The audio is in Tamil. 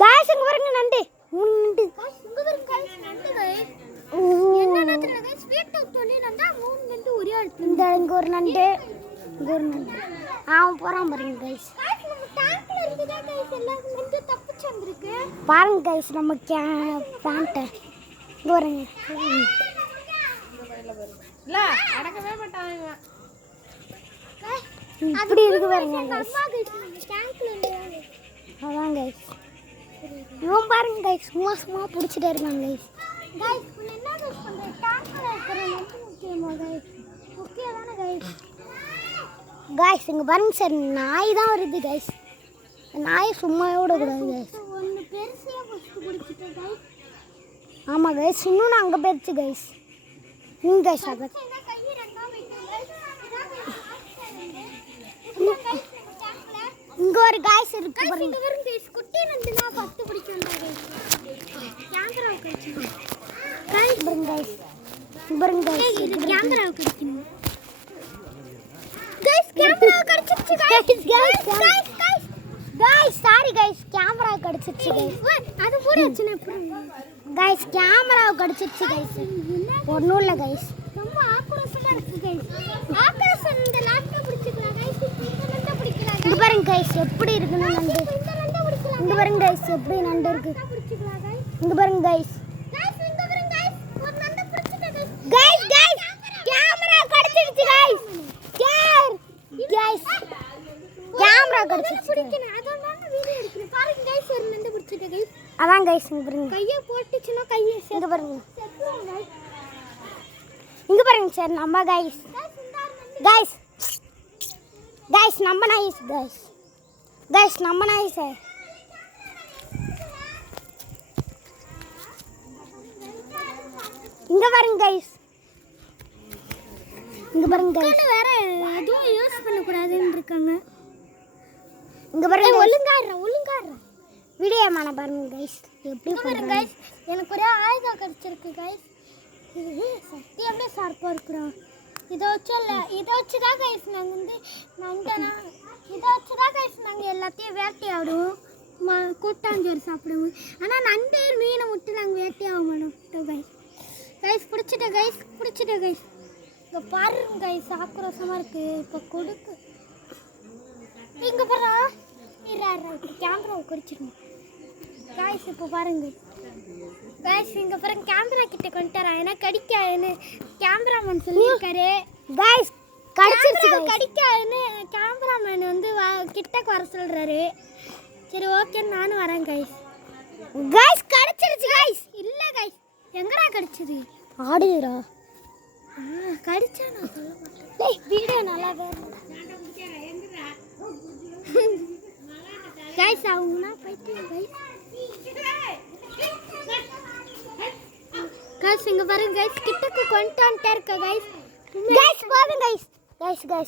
காய்ஸ் இங்க பாருங்க நண்டு நண்டு காய்ஸ் இங்க பாருங்க காய்ஸ் நண்டு காய்ஸ் என்னன்னா தெரியல காய்ஸ் வீட்டு தொலி நண்டா மூணு நண்டு ஒரே இடத்துல இங்க ஒரு நண்டு அவன் போறான் பாருங்க காய்ஸ் நம்ம டேங்க்ல இருக்குதா காய்ஸ் எல்லாம் நண்டு தப்பிச்சு வந்திருக்கு பாருங்க காய்ஸ் நம்ம பிளான்ட் இங்க பாருங்க இல்ல அடக்கவே மாட்டாங்க இப்படி இருக்கு பாருங்க காய்ஸ் டேங்க்ல இல்லையா அதான் கைஸ் இவன் பாருங்க கைஸ் சும்மா பிடிச்சிட்டே இருக்காங்க கைஸ் கைஸ் நீ என்ன கைஸ் பண்ற டேங்க்ல இருக்கிற நண்டு முக்கியமா கைஸ் முக்கியம் தானே கைஸ் கைஸ் இங்க பாருங்க சார் நாய் தான் வருது கைஸ் நாய் சும்மா விடக்கூடாது கைஸ் ஒன்று பெருசையாக ஃபஸ்ட்டு பிடிச்சிட்டேன் கைஸ் ஆமாம் கைஸ் இன்னொன்று அங்கே போயிடுச்சு கைஸ் இங்கே கைஸ் அதை இங்க ஒரு गाइस இருக்கு பாருங்க இங்க வரும் गाइस குட்டி நண்டுனா 10 பிடிச்சு வந்தா गाइस கேமரா கடிச்சு गाइस பாருங்க गाइस இது கேமரா கடிக்கணும் गाइस கேமரா கடிச்சிச்சு गाइस சாரி गाइस கேமரா கடிச்சிச்சு गाइस அது போடுச்சுனா गाइस கேமரா கடிச்சிச்சு गाइस ஒண்ணும் இல்ல गाइस ரொம்ப ஆக்ரோஷமா இருக்கு गाइस ஆக்ரோஷம் இந்த லாஸ்ட் பிடிச்சுக்கலாம் गाइस இங்க பாருங்க गाइस எப்படி இருக்குன்னு நண்டு இங்க பாருங்க गाइस எப்படி நண்டு இருக்கு இங்க பாருங்க गाइस இங்க பாருங்க गाइस ஒரு நண்டு பிடிச்சிட்டேன் गाइस கேமரா கடிச்சிடுச்சு गाइस கேமரா கடிச்சிடுச்சு பிடிக்கணும் அதான் நான் வீடியோ எடுக்கிறேன் பாருங்க गाइस ஒரு நண்டு பிடிச்சிட்டேன் गाइस அதான் गाइस இங்க பாருங்க கையை போட்டுச்சுனா கையை இங்க பாருங்க இங்க பாருங்க சார் நம்ம गाइस நம்ம நைஸ் गाइस நம்ம நைஸ் இங்க பாருங்க गाइस வேற எதுவும் யூஸ் பண்ண கூடாதுன்னு இருக்காங்க இங்க பாருங்க ஒழுங்கா வீடியோ மானா பாருங்க गाइस எப்படி பாருங்க गाइस எனக்கு ஒரே ஆயுதம் கிடைச்சிருக்கு गाइस இது சத்தியமே ஷார்ப்பா இருக்குடா இதை வச்சு தான் गाइस நாங்கள் வந்து நண்டனா இதை வச்சு தான் गाइस நாங்கள் எல்லாத்தையும் வேட்டையாடுவோம் கூட்டாஞ்சோறு சாப்பிடுவோம் ஆனால் நண்டு மீனை விட்டு நாங்கள் வேட்டையாக மாட்டோம் गाइस பிடிச்சிட்டேன் गाइस இங்கே பாருங்க गाइस ஆக்ரோஷமாக இருக்குது இப்போ கொடுக்கு இங்கே பாரு இப்போ கேமராவை குறிச்சிருங்க गाइस இப்போ பாருங்க गाइस இங்க பாருங்க கேமரா கிட்ட கொண்டறா انا கடிக்கான்னு கேமராமேன் சொல்லிருக்காரு गाइस கடிச்சிருச்சு கடிக்கான்னு கேமராமேன் வந்து கிட்டக்கு வர சொல்றாரு சரி ஓகே நானும் வரேன் गाइस கடிச்சிருச்சு गाइस இல்ல गाइस எங்கடா கடிச்சது ஆடுறா கடிச்சா நான் சொல்ல மாட்டேன் டேய் வீடியோ நல்லா வேணும் गाइस அவங்கனா பைத்தியம் गाइस இங்க பாருங்க गाइस கிட்டக்கு கொண்டான்ட்டே இருக்க गाइस பாருங்க गाइस